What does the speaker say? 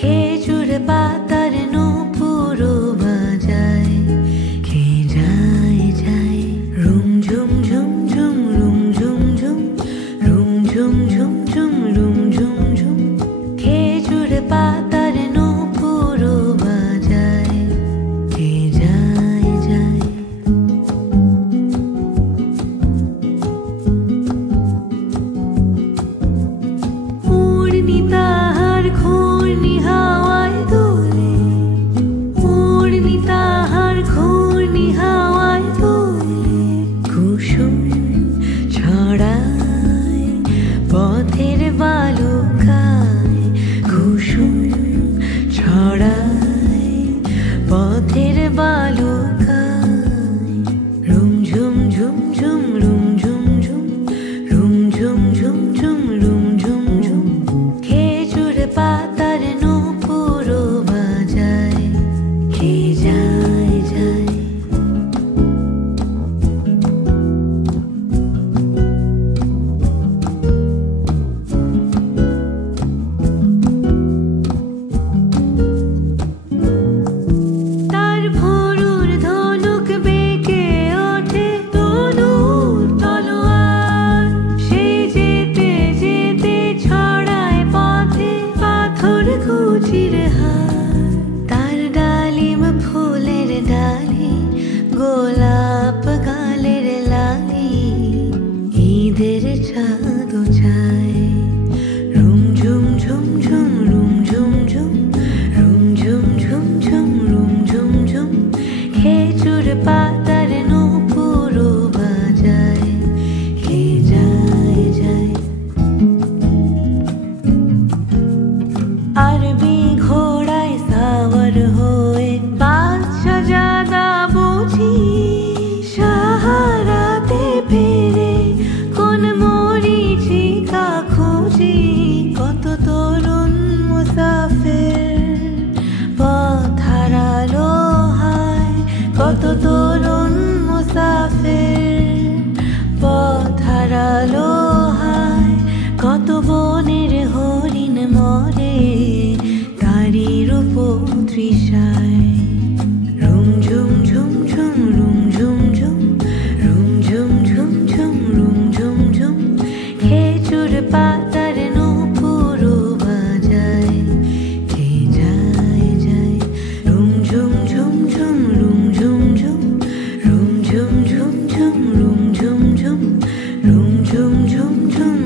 খেজুর পাতার নূপুরও বাজায়, কে যায় যায় রুম ঝুম ঝুম ঝুম রুম ঝুম ঝুম রুম ঝুম ঝুম ঝুম রুম ঝুম ঝুম। খেজুর পাতার নূপুরও বাজায়, কে যায় যায়। পথের বালুকায় কুসুম ছড়ায়, পথের বালুকায় রুম ঝুম ঝুম ঝুম রুম ঝুম ঝুম রুম ঝুম ঝুম ঝুম রুম ঝুম ঝুম। খেজুর পাতার নূপুরও বাজায়, কে যায় যায়। তার ডালিম ফুলের ডালি, গোলাপ গালের লালি, ঈদের চাঁদ চায়। রুম ঝুম ঝুম ঝুম রুম ঝুম ঝুম রুম ঝুম ঝুম ঝুম রুম ঝুম ঝুম। খেজুর পাতার নূপুরও বাজায়, কে যায় যায়। আরবি ঘোড়ায় সাওয়ার হয়ে বাদশা জাদা বুঝি সাহারাতে ফেরে, কোন মরীচিকা খুঁজি। কত তরুণ মুসাফির পথ হারালো হায়, কত তরুণ মুসাফির পথ হারালো হায়। কত বনের হরিণ মরে তারির উপর তৃষায়। রুম ঝুম ঝুম ঝুম রুম ঝুম ঝুম রুম ঝুম ঝুম ঝুম রুম ঝুম ঝুম। খেজুর পাতার নূপুরও বাজায়, কে যায় যায়। রুম ঝুম ঝুম ঝুম রুম ঝুম ঝুম রুম ঝুম ঝুম ঝুম রুম ঝুম ঝুম রুম ঝুম ঝুম ঝুম।